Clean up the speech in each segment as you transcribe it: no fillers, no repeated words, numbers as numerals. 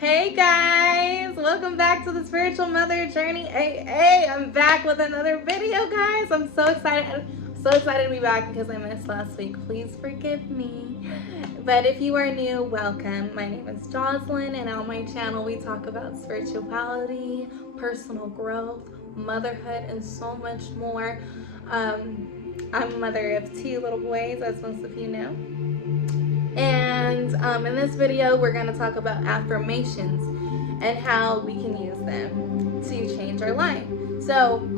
Hey guys, welcome back to the Spiritual Mother Journey AA. I'm back with another video, guys. I'm so excited. To be back because I missed last week. Please forgive me. But if you are new, welcome. My name is Jocelyn, and on my channel we talk about spirituality, personal growth, motherhood, and so much more. I'm a mother of 2 little boys, as most of you know. And in this video, we're going to talk about affirmations and how we can use them to change our life. So,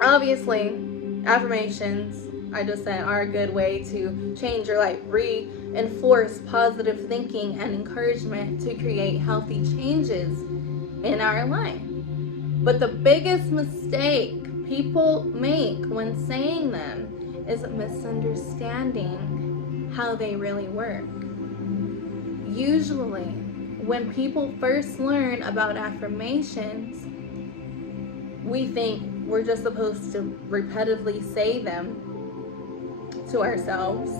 obviously, affirmations, I just said, are a good way to change your life, reinforce positive thinking and encouragement to create healthy changes in our life. But the biggest mistake people make when saying them is misunderstanding how they really work. Usually, when people first learn about affirmations, we think we're just supposed to repetitively say them to ourselves.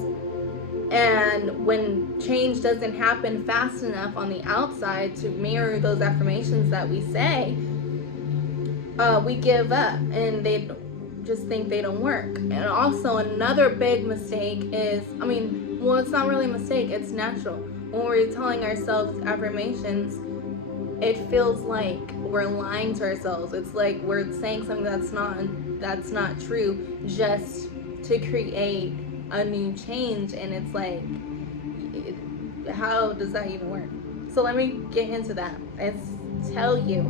And when change doesn't happen fast enough on the outside to mirror those affirmations that we say, we give up and they just think they don't work. And also another big mistake is, it's not really a mistake, it's natural. When we're telling ourselves affirmations, it feels like we're lying to ourselves. It's like we're saying something that's not true just to create a new change, and it's like, how does that even work? So let me get into that and tell you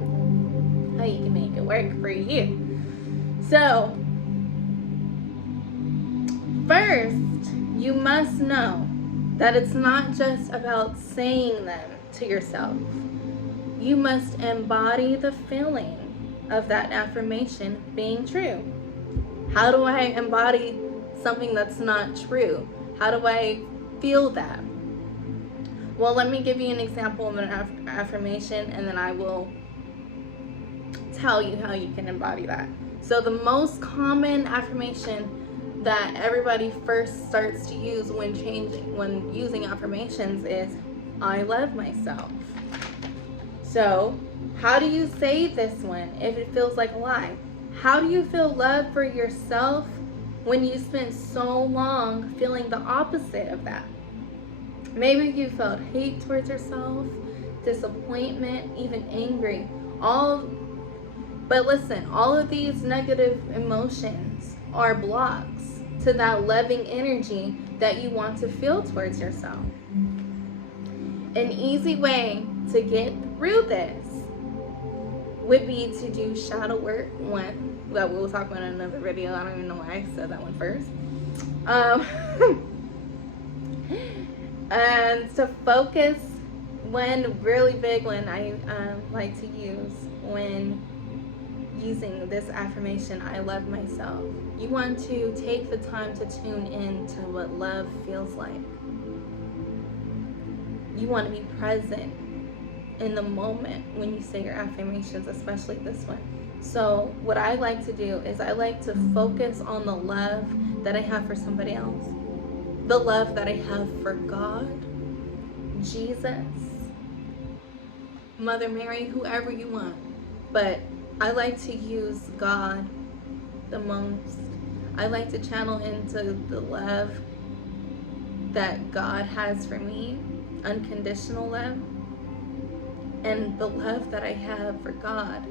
how you can make it work for you. So, first, you must know that it's not just about saying them to yourself. You must embody the feeling of that affirmation being true. How do I embody something that's not true? How do I feel that? Well, let me give you an example of an affirmation, and then I will tell you how you can embody that. So the most common affirmation that everybody first starts to use when using affirmations is, I love myself. So how do you say this one if it feels like a lie? How do you feel love for yourself when you spent so long feeling the opposite of that? Maybe you felt hate towards yourself, disappointment, even angry. But listen, all of these negative emotions are blocks to that loving energy that you want to feel towards yourself. An easy way to get through this would be to do shadow work, one that we'll talk about in another video. I don't even know why I said that one first. And to focus, one really big one I like to use when using this affirmation, I love myself. You want to take the time to tune in to what love feels like. You want to be present in the moment when you say your affirmations, especially this one. So what I like to do is I like to focus on the love that I have for somebody else, the love that I have for God, Jesus, Mother Mary, whoever you want. But I like to use God the most. I like to channel into the love that God has for me, unconditional love, and the love that I have for God.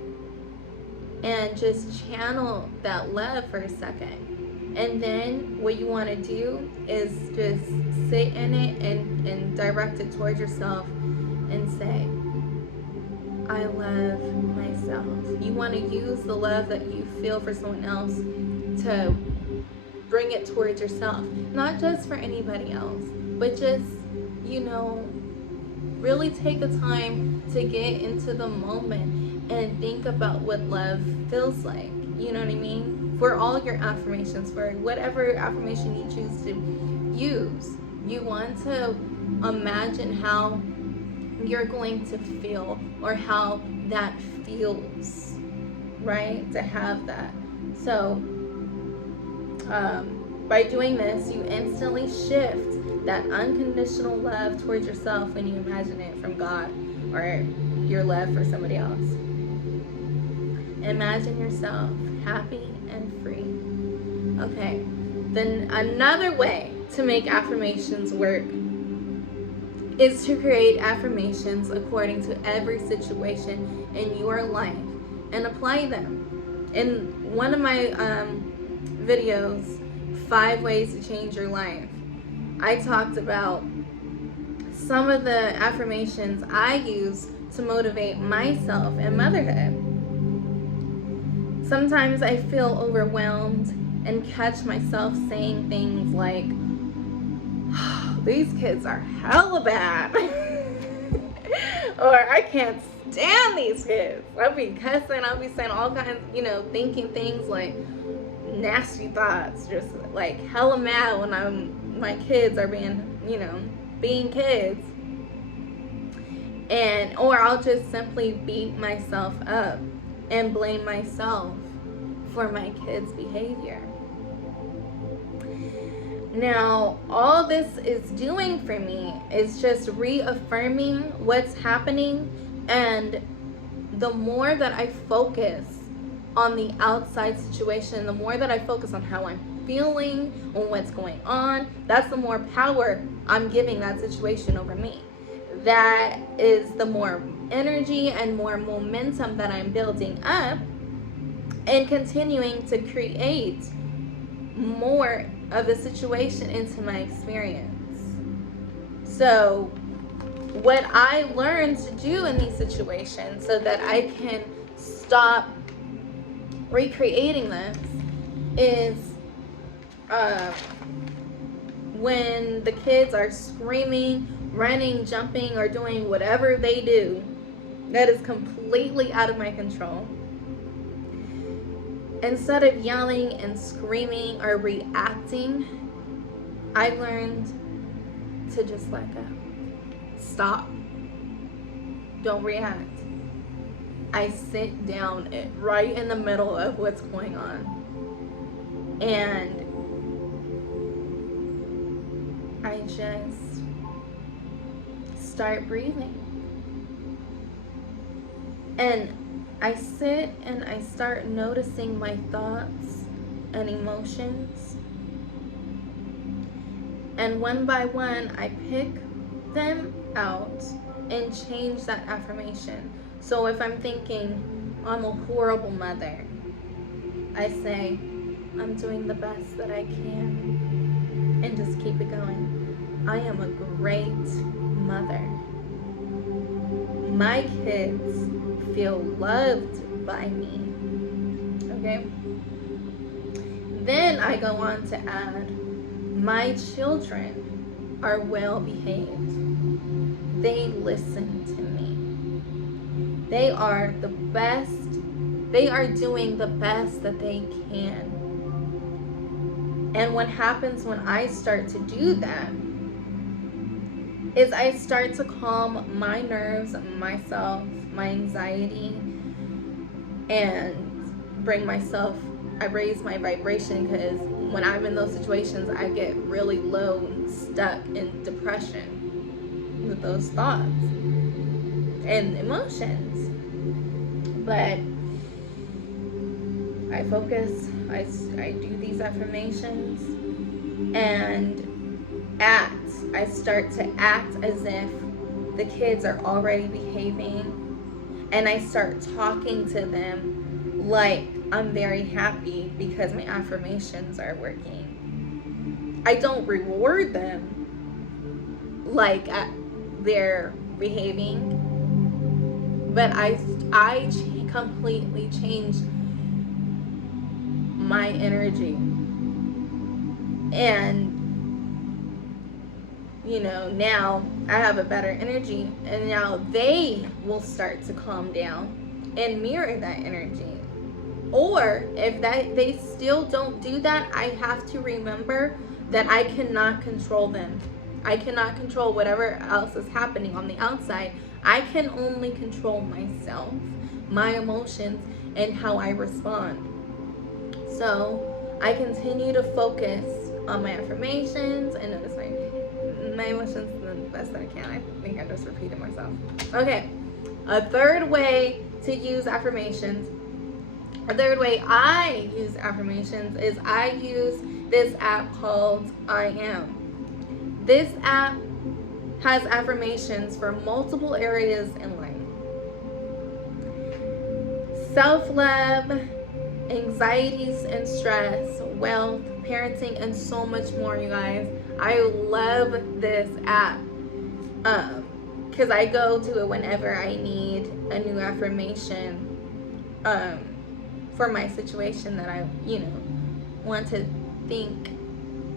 And just channel that love for a second. And then what you want to do is just sit in it and direct it towards yourself and say, I love myself. You want to use the love that you feel for someone else to bring it towards yourself. Not just for anybody else, but just, really take the time to get into the moment and think about what love feels like. You know what I mean? For all your affirmations, for whatever affirmation you choose to use, you want to imagine how you're going to feel, or how that feels, right? To have that. So by doing this, you instantly shift that unconditional love towards yourself when you imagine it from God or your love for somebody else. Imagine yourself happy and free. Okay, then another way to make affirmations work is to create affirmations according to every situation in your life and apply them. In one of my videos, 5 ways to change your life, I talked about some of the affirmations I use to motivate myself in motherhood. Sometimes I feel overwhelmed and catch myself saying things like, oh, these kids are hella bad. Or I can't stand these kids. I'll be cussing, I'll be saying all kinds, thinking things like nasty thoughts, just like hella mad when my kids are being kids. Or I'll just simply beat myself up and blame myself for my kids' behavior. Now, all this is doing for me is just reaffirming what's happening, and the more that I focus on the outside situation, the more that I focus on how I'm feeling, on what's going on, that's the more power I'm giving that situation over me. That is the more energy and more momentum that I'm building up and continuing to create more of the situation into my experience. So what I learned to do in these situations so that I can stop recreating this is when the kids are screaming, running, jumping, or doing whatever they do that is completely out of my control, instead of yelling and screaming or reacting, I learned to just let go. Stop. Don't react. I sit down right in the middle of what's going on. And I just start breathing. And I sit and I start noticing my thoughts and emotions. And one by one, I pick them out and change that affirmation. So if I'm thinking, I'm a horrible mother, I say, I'm doing the best that I can. And just keep it going. I am a great mother. My kids feel loved by me. Okay? Then I go on to add, my children are well behaved. They listen to me. They are the best. They are doing the best that they can. And what happens when I start to do that is I start to calm my nerves, myself, my anxiety, and I raise my vibration, because when I'm in those situations, I get really low and stuck in depression with those thoughts and emotions. But I focus, I do these affirmations and I start to act as if the kids are already behaving, and I start talking to them like I'm very happy because my affirmations are working. I don't reward them like they're behaving, but I completely change my energy. And now I have a better energy, and now they will start to calm down and mirror that energy. Or if they still don't do that, I have to remember that I cannot control them. I cannot control whatever else is happening on the outside. I can only control myself, my emotions, and how I respond. So I continue to focus on my affirmations and notice my emotions the best that I can. I think I just repeated myself. Okay, a third way to use affirmations, a third way I use affirmations is I use this app called I Am. This app has affirmations for multiple areas in life. Self-love, anxieties and stress, wealth, parenting, and so much more, you guys. I love this app because I go to it whenever I need a new affirmation for my situation that I, want to think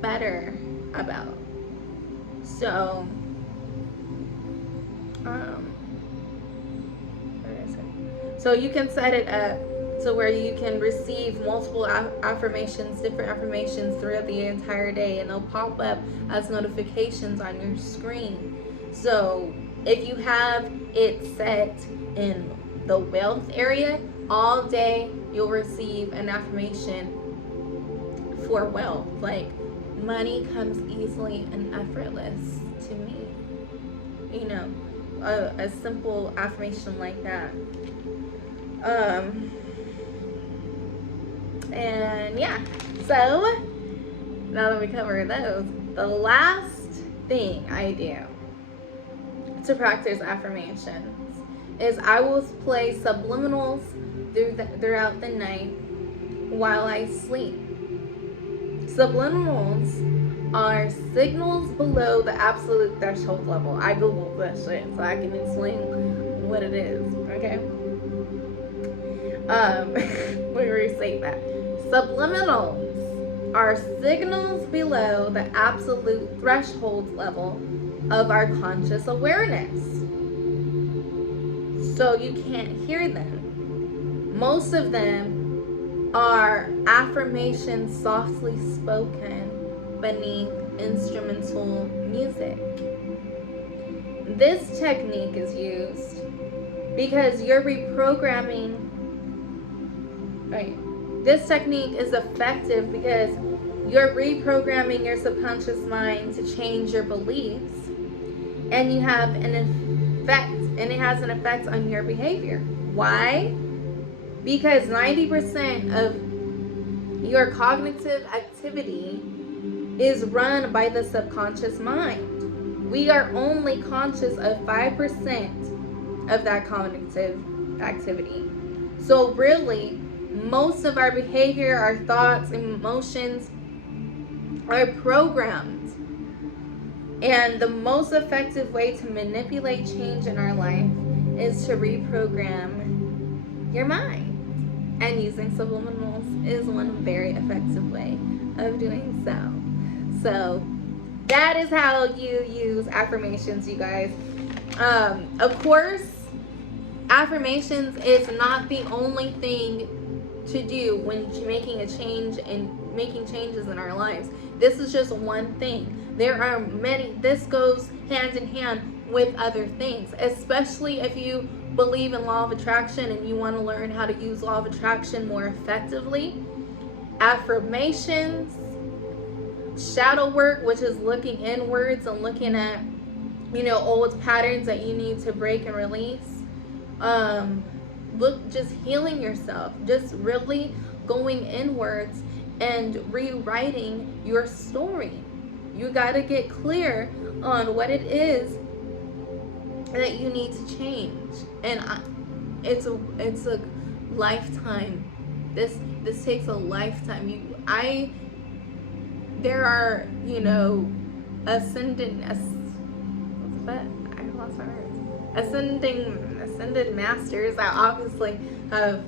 better about. So, so you can set it up so where you can receive multiple affirmations, different affirmations throughout the entire day, and they'll pop up as notifications on your screen. So if you have it set in the wealth area, all day you'll receive an affirmation for wealth, like money comes easily and effortless to me. A simple affirmation like that. And yeah, so now that we covered those, the last thing I do to practice affirmations is I will play subliminals throughout the night while I sleep. Subliminals are signals below the absolute threshold level. I googled this shit so I can explain what it is, okay? Let me restate that. Subliminals are signals below the absolute threshold level of our conscious awareness. So you can't hear them. Most of them are affirmations softly spoken beneath instrumental music. This technique is used because you're reprogramming. Right. This technique is effective because you're reprogramming your subconscious mind to change your beliefs, and you have an effect, and it has an effect on your behavior. Why? Because 90% of your cognitive activity is run by the subconscious mind. We are only conscious of 5% of that cognitive activity. So really, most of our behavior, our thoughts, emotions are programmed. And the most effective way to manipulate change in our life is to reprogram your mind. And using subliminals is one very effective way of doing so. So that is how you use affirmations, you guys. Of course, affirmations is not the only thing to do when making a change and making changes in our lives. This is just one thing. There are many. This goes hand in hand with other things, especially if you believe in law of attraction and you want to learn how to use law of attraction more effectively. Affirmations, shadow work, which is looking inwards and looking at old patterns that you need to break and release. Just healing yourself, just really going inwards and rewriting your story. You got to get clear on what it is that you need to change, and it's a lifetime. This takes a lifetime. There are ascended masters that obviously have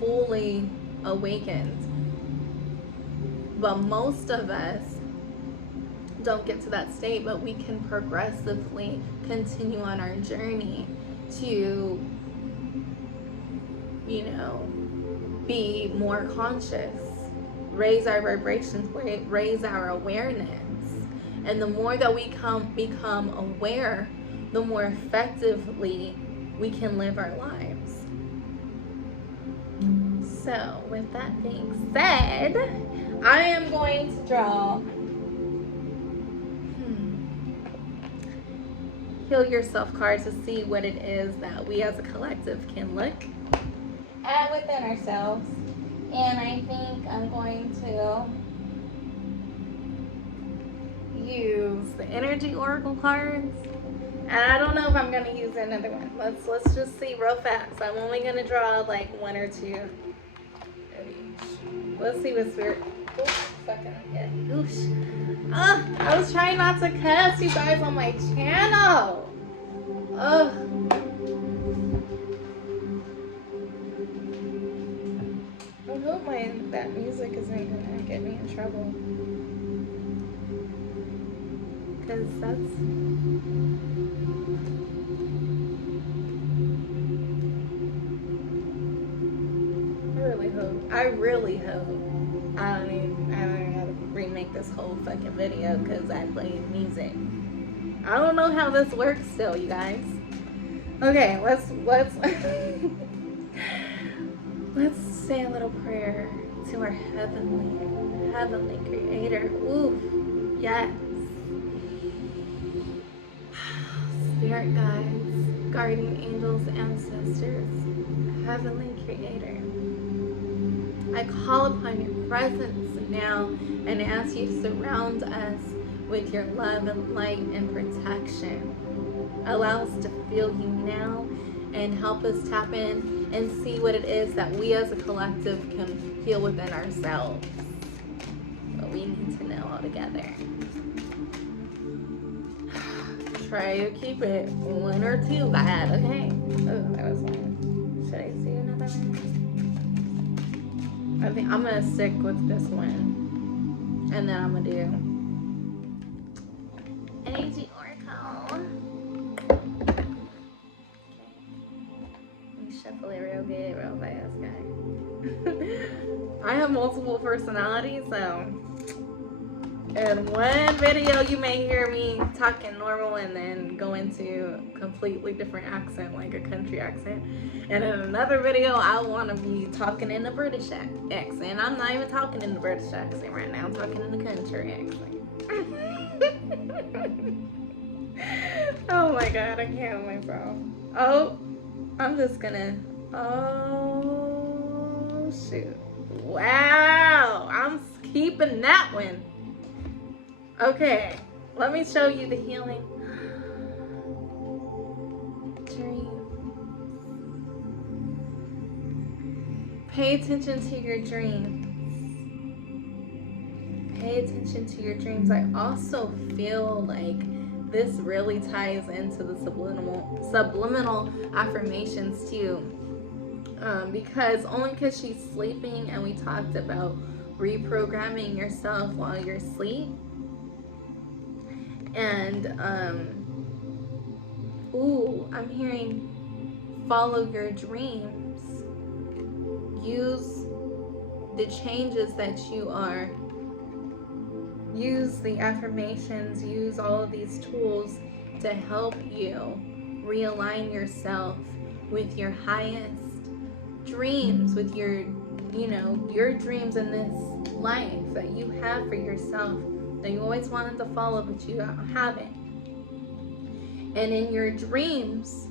fully awakened, but most of us don't get to that state. But we can progressively continue on our journey to be more conscious, raise our vibrations, raise our awareness. And the more that we become aware, the more effectively we can live our lives. So with that being said, I am going to draw Heal Yourself card to see what it is that we as a collective can look at within ourselves. And I think I'm going to use the energy oracle cards. And I don't know if I'm gonna use another one. Let's just see real fast. I'm only gonna draw like one or two of each. Let's see what spirit. Oops, fucking yeah. Oosh. I was trying not to cuss, you guys, on my channel. Ugh. I hope that music isn't gonna get me in trouble. Because that's... I really hope. I don't even have to remake this whole fucking video because I played music. I don't know how this works still, you guys. Okay, let's let's say a little prayer to our heavenly creator. Ooh, yes. Spirit guides, guardian angels, ancestors, heavenly creator. I call upon your presence now and ask you to surround us with your love and light and protection. Allow us to feel you now and help us tap in and see what it is that we as a collective can feel within ourselves. What we need to know all together. Try to keep it one or two bad, okay? Oh, that was one. Should I see another one? I think I'm gonna stick with this one, and then I'm gonna do energy oracle. Okay, let me shuffle it real good, real fast, guys. I have multiple personalities, so in one video you may hear me talking normal and then go into a completely different accent, like a country accent. And in another video, I want to be talking in the British accent. I'm not even talking in the British accent right now. I'm talking in the country accent. Oh my God, I can't with myself. Oh, I'm just gonna... Oh, shoot. Wow, I'm keeping that one. Okay, let me show you the healing. Dream. Pay attention to your dreams. Pay attention to your dreams. I also feel like this really ties into the subliminal affirmations too. Because she's sleeping, and we talked about reprogramming yourself while you're asleep. And I'm hearing follow your dreams. Use the changes that you are. Use the affirmations. Use all of these tools to help you realign yourself with your highest dreams, with your dreams in this life that you have for yourself, that you always wanted to follow, but you haven't. And in your dreams,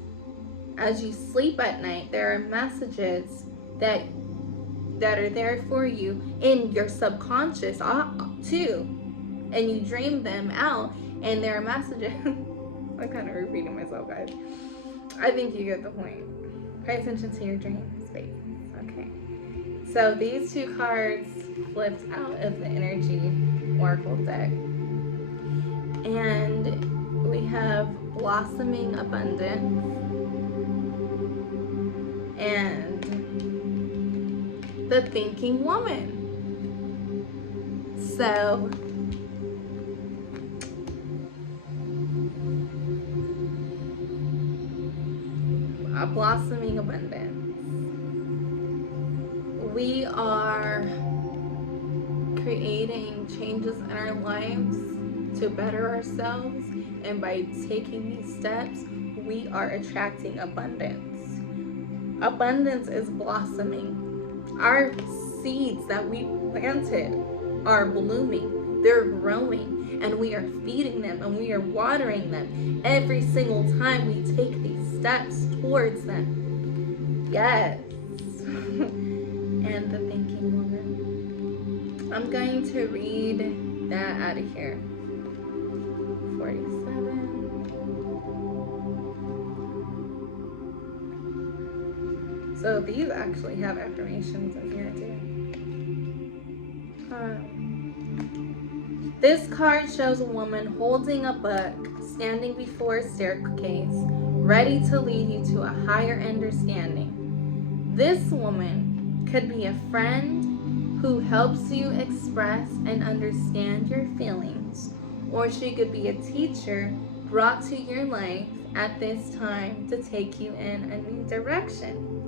as you sleep at night, there are messages that are there for you in your subconscious too. And you dream them out, and there are messages. I'm kind of repeating myself, guys. I think you get the point. Pay attention to your dreams, baby. Okay. So these two cards flipped out of the energy oracle deck, and we have blossoming abundance and the thinking woman. So a blossoming abundance. We are creating changes in our lives to better ourselves, and by taking these steps, we are attracting abundance. Abundance is blossoming. Our seeds that we planted are blooming. They're growing, and we are feeding them, and we are watering them every single time we take these steps towards them. Yes. And the thinking woman. I'm going to read that out of here. 47. So these actually have affirmations in here too. This card shows a woman holding a book, standing before a staircase, ready to lead you to a higher understanding. This woman could be a friend who helps you express and understand your feelings, or she could be a teacher brought to your life at this time to take you in a new direction.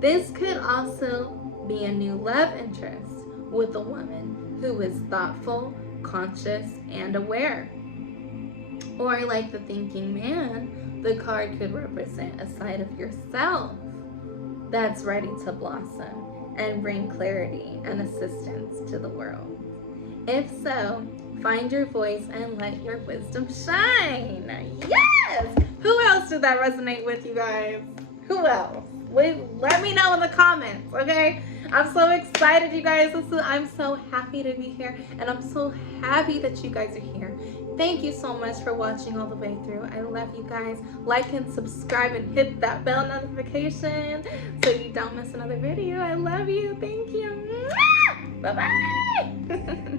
This could also be a new love interest with a woman who is thoughtful, conscious, and aware. Or like the thinking man, the card could represent a side of yourself that's ready to blossom and bring clarity and assistance to the world. If so, find your voice and let your wisdom shine. Yes! Who else did that resonate with, you guys? Who else? Let me know in the comments, okay? I'm so excited, you guys. I'm so happy to be here, and I'm so happy that you guys are here. Thank you so much for watching all the way through. I love you guys. Like and subscribe and hit that bell notification so you don't miss another video. I love you. Thank you. Bye-bye.